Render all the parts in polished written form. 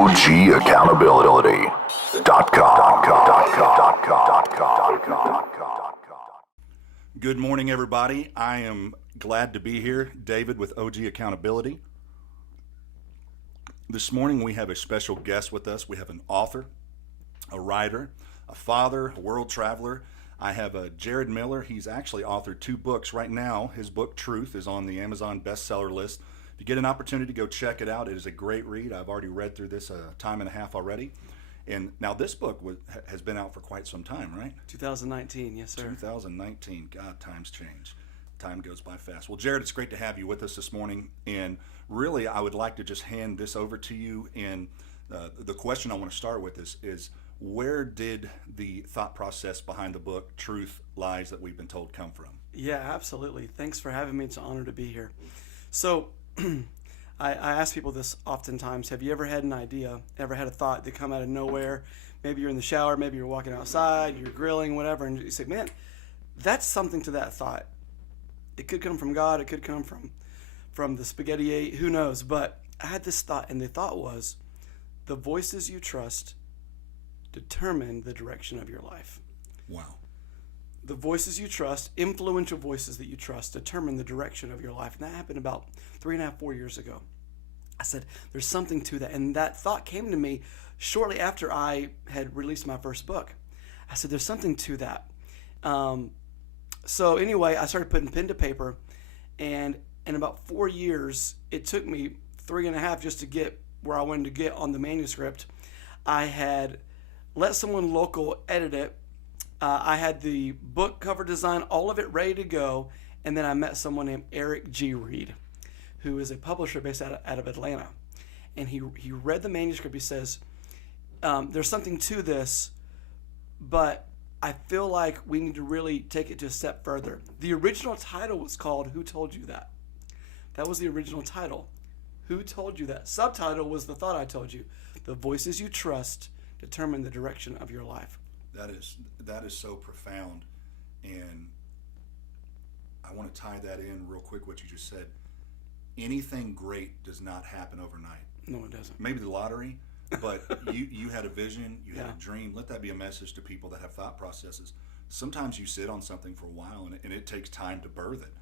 OGAccountability.com. Good morning, everybody. I am glad to be here, David with OG Accountability. This morning we have a special guest with us. We have an author, a writer, a father, a world traveler. I have Jared Miller. He's actually authored 2 books. Right now, his book, Truth, is on the Amazon bestseller list. If you get an opportunity, go check it out. It is a great read. I've already read through this a time and a half already. And now this book has been out for quite some time, right? 2019, yes, sir. 2019. God, times change. Time goes by fast. Well, Jared, it's great to have you with us this morning. And really, I would like to just hand this over to you. And the question I want to start with is where did the thought process behind the book, Truth, Lies That We've Been Told, come from? Yeah, absolutely. Thanks for having me. It's an honor to be here. So, I ask people this oftentimes. Have you ever had an idea, ever had a thought that come out of nowhere? Maybe you're in the shower, maybe you're walking outside, you're grilling, whatever, and you say, man, that's something to that thought. It could come from God, it could come from the spaghetti, who knows? But I had this thought, and the thought was, the voices you trust determine the direction of your life. Wow. The voices you trust, influential voices that you trust, determine the direction of your life. And that happened about 3.5, 4 years ago. I said, there's something to that. And that thought came to me shortly after I had released my first book. I said, there's something to that. So anyway, I started putting pen to paper. And in about 4 years, it took me 3.5 just to get where I wanted to get on the manuscript. I had let someone local edit it. I had the book cover design, all of it ready to go, and then I met someone named Eric G. Reed, who is a publisher based out of Atlanta. And he read the manuscript. He says, there's something to this, but I feel like we need to really take it to a step further. The original title was called Who Told You That? That was the original title. Who Told You That? Subtitle was The Thought I Told You. The voices you trust determine the direction of your life. That is so profound, and I want to tie that in real quick, what you just said. Anything great does not happen overnight. No, it doesn't. Maybe the lottery, but you had a vision, you had Yeah. a dream. Let that be a message to people that have thought processes. Sometimes you sit on something for a while, and it takes time to birth it.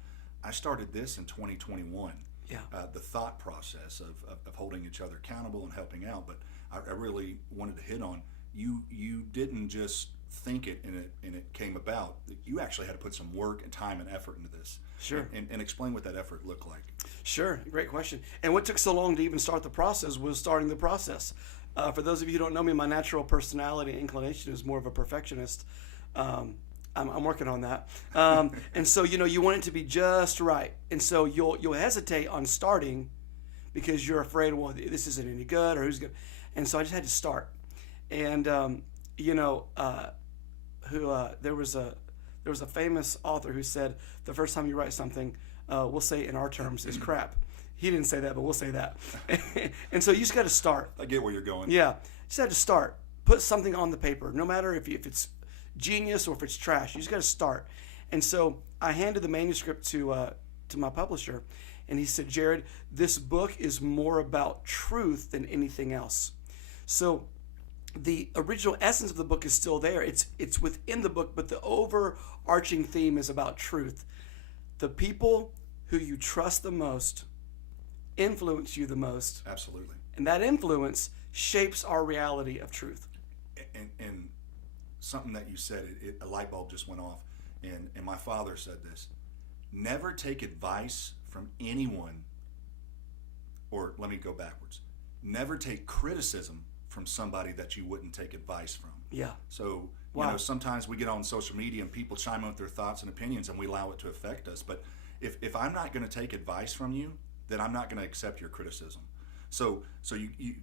I started this in 2021. Yeah. The thought process of holding each other accountable and helping out, but I really wanted to hit on, you didn't just think it and it came about. You actually had to put some work and time and effort into this. Sure. And explain what that effort looked like. Sure, great question. And what took so long to even start the process was starting the process. For those of you who don't know me, my natural personality and inclination is more of a perfectionist. I'm working on that. And so, you want it to be just right. And so you'll hesitate on starting because you're afraid, well, this isn't any good, or who's good. And so I just had to start. And there was a famous author who said the first time you write something, we'll say in our terms, is crap. He didn't say that, but we'll say that. And so you just got to start. I get where you're going. Yeah, just had to start. Put something on the paper, no matter if it's genius or if it's trash. You just got to start. And so I handed the manuscript to my publisher, and he said, Jared, this book is more about truth than anything else. So the original essence of the book is still there. It's within the book, but the overarching theme is about truth. The people who you trust the most influence you the most. Absolutely. And that influence shapes our reality of truth. And something that you said, a light bulb just went off. And my father said this: never take advice from anyone, or let me go backwards. Never take criticism from somebody that you wouldn't take advice from. Yeah. So, Wow. sometimes we get on social media and people chime in with their thoughts and opinions, and we allow it to affect us. But if I'm not going to take advice from you, then I'm not going to accept your criticism. So you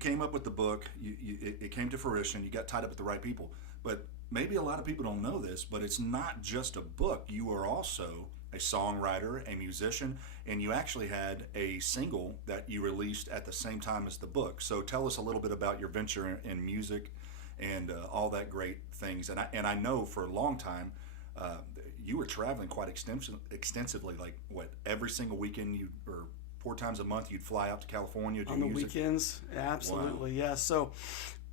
came up with the book, it came to fruition, you got tied up with the right people. But maybe a lot of people don't know this, but it's not just a book. You are also a songwriter, a musician, and you actually had a single that you released at the same time as the book. So tell us a little bit about your venture in music and all that great things. And I know for a long time you were traveling quite extensively, like what, every single weekend or 4 times a month you'd fly out to California to On the music? weekends, absolutely, yeah. So,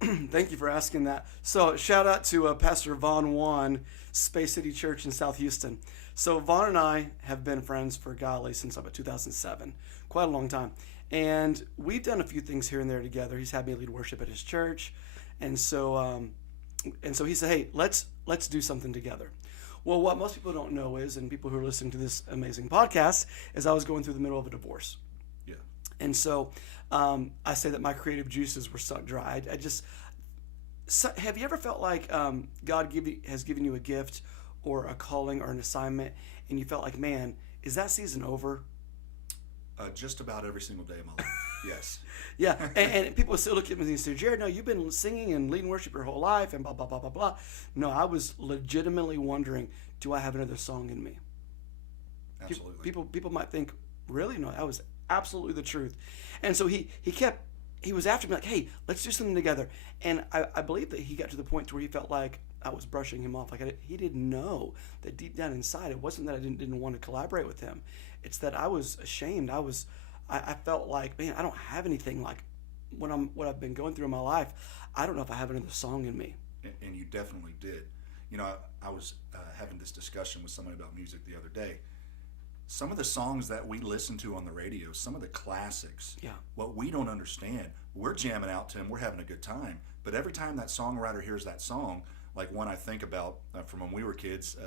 thank you for asking that. So, shout out to Pastor Vaughn Wan, Space City Church in South Houston. So, Vaughn and I have been friends for golly since about 2007, quite a long time, and we've done a few things here and there together. He's had me lead worship at his church, and so he said, "Hey, let's do something together." Well, what most people don't know is, and people who are listening to this amazing podcast, is I was going through the middle of a divorce. Yeah. And so I say that my creative juices were sucked dry. Have you ever felt like God has given you a gift or a calling or an assignment, and you felt like, man, is that season over? Just about every single day of my life. Yes. Yeah, and people still look at me and say, Jared, no, you've been singing and leading worship your whole life and blah, blah, blah, blah, blah. No, I was legitimately wondering, do I have another song in me? Absolutely. People might think, really? No, that was absolutely the truth. And so he was after me like, hey, let's do something together. And I believe that he got to the point where he felt like I was brushing him off. Like he didn't know that deep down inside, it wasn't that I didn't want to collaborate with him. It's that I was ashamed. I felt like, man, I don't have anything like what I've been going through in my life. I don't know if I have another song in me. And you definitely did. You know, I was having this discussion with somebody about music the other day. Some of the songs that we listen to on the radio, some of the classics, Yeah. what we don't understand, we're jamming out to them, we're having a good time. But every time that songwriter hears that song, like one I think about from when we were kids,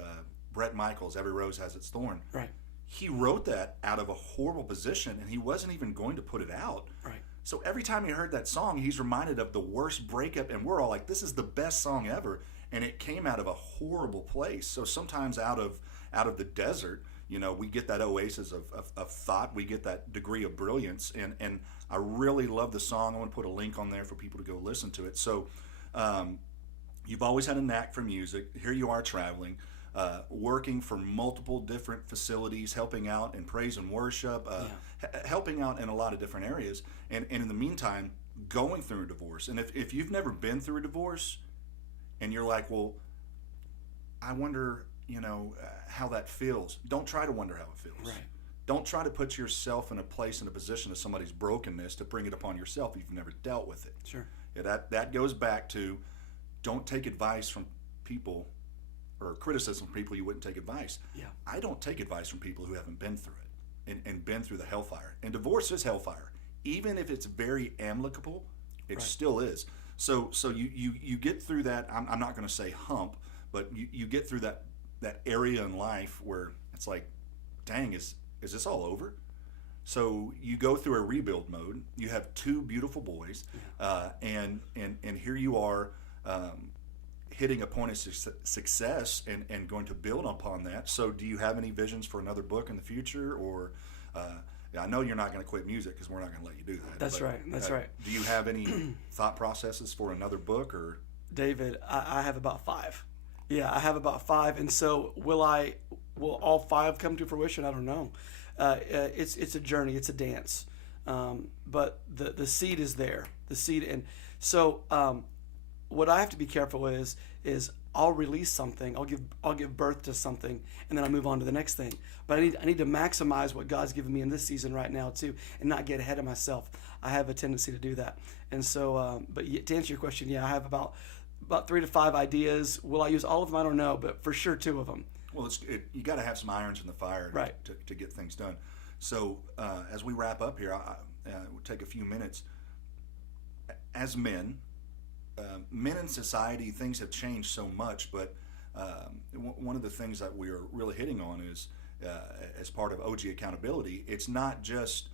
Bret Michaels, Every Rose Has Its Thorn. Right. He wrote that out of a horrible position, and he wasn't even going to put it out. Right. So every time he heard that song, he's reminded of the worst breakup, and we're all like, this is the best song ever. And it came out of a horrible place. So sometimes out of the desert, you know, we get that oasis of thought, we get that degree of brilliance. And I really love the song. I want to put a link on there for people to go listen to it. So you've always had a knack for music. Here you are traveling. Working for multiple different facilities, helping out in praise and worship, helping out in a lot of different areas. And in the meantime, going through a divorce. And if you've never been through a divorce and you're like, well, I wonder, you know, how that feels. Don't try to wonder how it feels. Right. Don't try to put yourself in a place, in a position of somebody's brokenness to bring it upon yourself if you've never dealt with it. Sure. Yeah, that goes back to don't take advice from people or criticism from people you wouldn't take advice. Yeah. I don't take advice from people who haven't been through it and been through the hellfire. And divorce is hellfire. Even if it's very amicable, it Right. still is. So you get through that, I'm not going to say hump, but you get through that area in life where it's like, dang, is this all over? So you go through a rebuild mode. You have 2 beautiful boys, and here you are, hitting a point of success and going to build upon that. So do you have any visions for another book in the future? Or I know you're not going to quit music because we're not going to let you do that. That's right. That's right. Do you have any thought processes for another book? Or David, I have about 5. Yeah, I have about 5. And so will all 5 come to fruition? I don't know. It's a journey. It's a dance. But the seed is there. The seed. And so what I have to be careful is I'll release something, I'll give birth to something, and then I move on to the next thing. But I need to maximize what God's given me in this season right now too, and not get ahead of myself. I have a tendency to do that. And so, but to answer your question, yeah, I have about 3 to 5 ideas. Will I use all of them? I don't know, but for sure 2 of them. Well, you got to have some irons in the fire Right. to get things done. So as we wrap up here, we'll take a few minutes. As men in society, things have changed so much, but one of the things that we are really hitting on is, as part of OG accountability, it's not just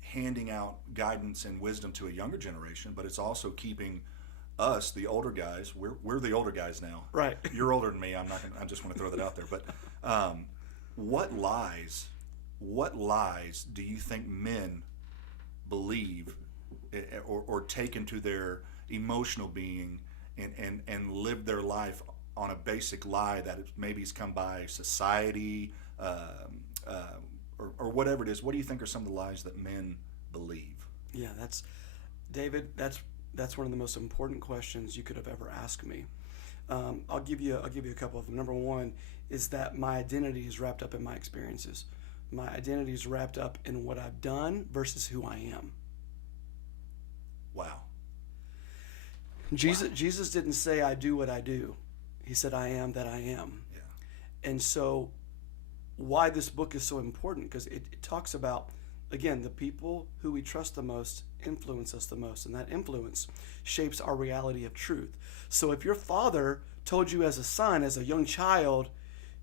handing out guidance and wisdom to a younger generation, but it's also keeping us, the older guys, we're the older guys now. Right. You're older than me. I just want to throw that out there. But what lies do you think men believe or take into their emotional being and live their life on a basic lie that maybe has come by society or whatever it is? What do you think are some of the lies that men believe? Yeah, David, that's one of the most important questions you could have ever asked me. I'll give you a couple of them. Number one is that my identity is wrapped up in my experiences. My identity is wrapped up in what I've done versus who I am. Wow. Jesus didn't say I do what I do. He said I am that I am. Yeah. And so why this book is so important, because it talks about, again, the people who we trust the most influence us the most, and that influence shapes our reality of truth. So if your father told you as a son, as a young child,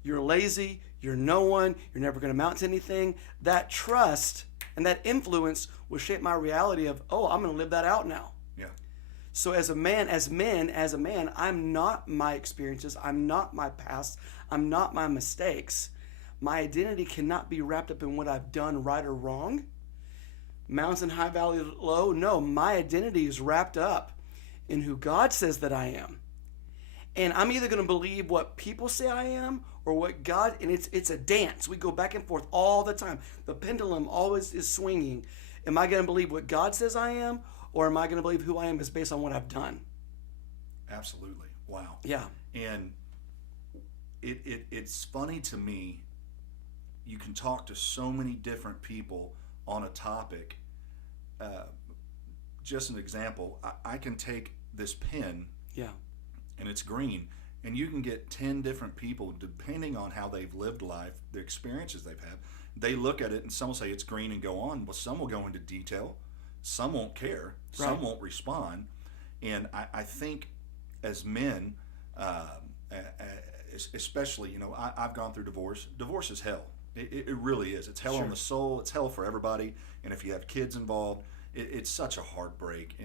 you're lazy, you're no one, you're never going to amount to anything, that trust and that influence will shape my reality of, oh, I'm going to live that out now. Yeah. So as a man, I'm not my experiences, I'm not my past, I'm not my mistakes. My identity cannot be wrapped up in what I've done right or wrong. Mountain high, valley low. No, my identity is wrapped up in who God says that I am. And I'm either going to believe what people say I am or what God, and it's a dance. We go back and forth all the time. The pendulum always is swinging. Am I going to believe what God says I am, or am I going to believe who I am is based on what I've done? Absolutely. Wow. Yeah. And it's funny to me, you can talk to so many different people on a topic. Just an example, I can take this pen, Yeah. and it's green, and you can get 10 different people, depending on how they've lived life, the experiences they've had. They look at it and some will say it's green and go on, but some will go into detail, some won't care, some Right. won't respond. And I think as men, especially, I've gone through divorce. Divorce is hell. It really is. It's hell Sure. on the soul. It's hell for everybody. And if you have kids involved, it's such a heartbreak.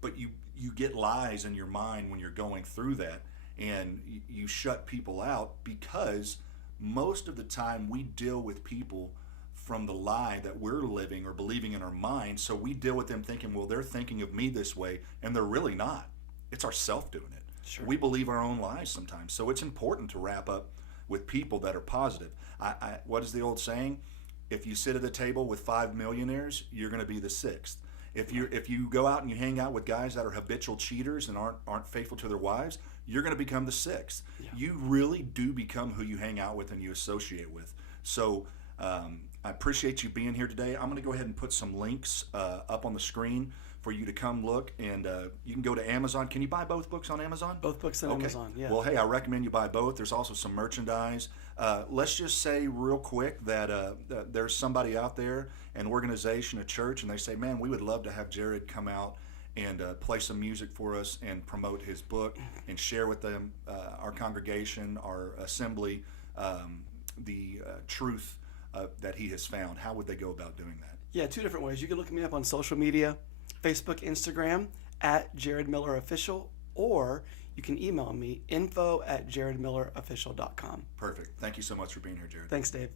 But you get lies in your mind when you're going through that, and you shut people out, because most of the time we deal with people from the lie that we're living or believing in our mind. So we deal with them thinking, well, they're thinking of me this way, and they're really not. It's ourself doing it. Sure. We believe our own lies sometimes. So it's important to wrap up with people that are positive. What is the old saying? If you sit at a table with 5 millionaires, you're going to be the 6th. If you go out and you hang out with guys that are habitual cheaters and aren't faithful to their wives, you're going to become the 6th. Yeah. You really do become who you hang out with and you associate with. So I appreciate you being here today. I'm going to go ahead and put some links up on the screen for you to come look, and you can go to Amazon. Can you buy both books on Amazon? Both books on Amazon, yeah. Well, hey, I recommend you buy both. There's also some merchandise. Let's just say real quick that there's somebody out there, an organization, a church, and they say, man, we would love to have Jared come out and play some music for us and promote his book and share with them, our congregation, our assembly, the truth that he has found. How would they go about doing that? Yeah, 2 different ways. You can look me up on social media, Facebook, Instagram, at Jared Miller Official, or you can email me, info@jaredmillerofficial.com. Perfect. Thank you so much for being here, Jared. Thanks, Dave.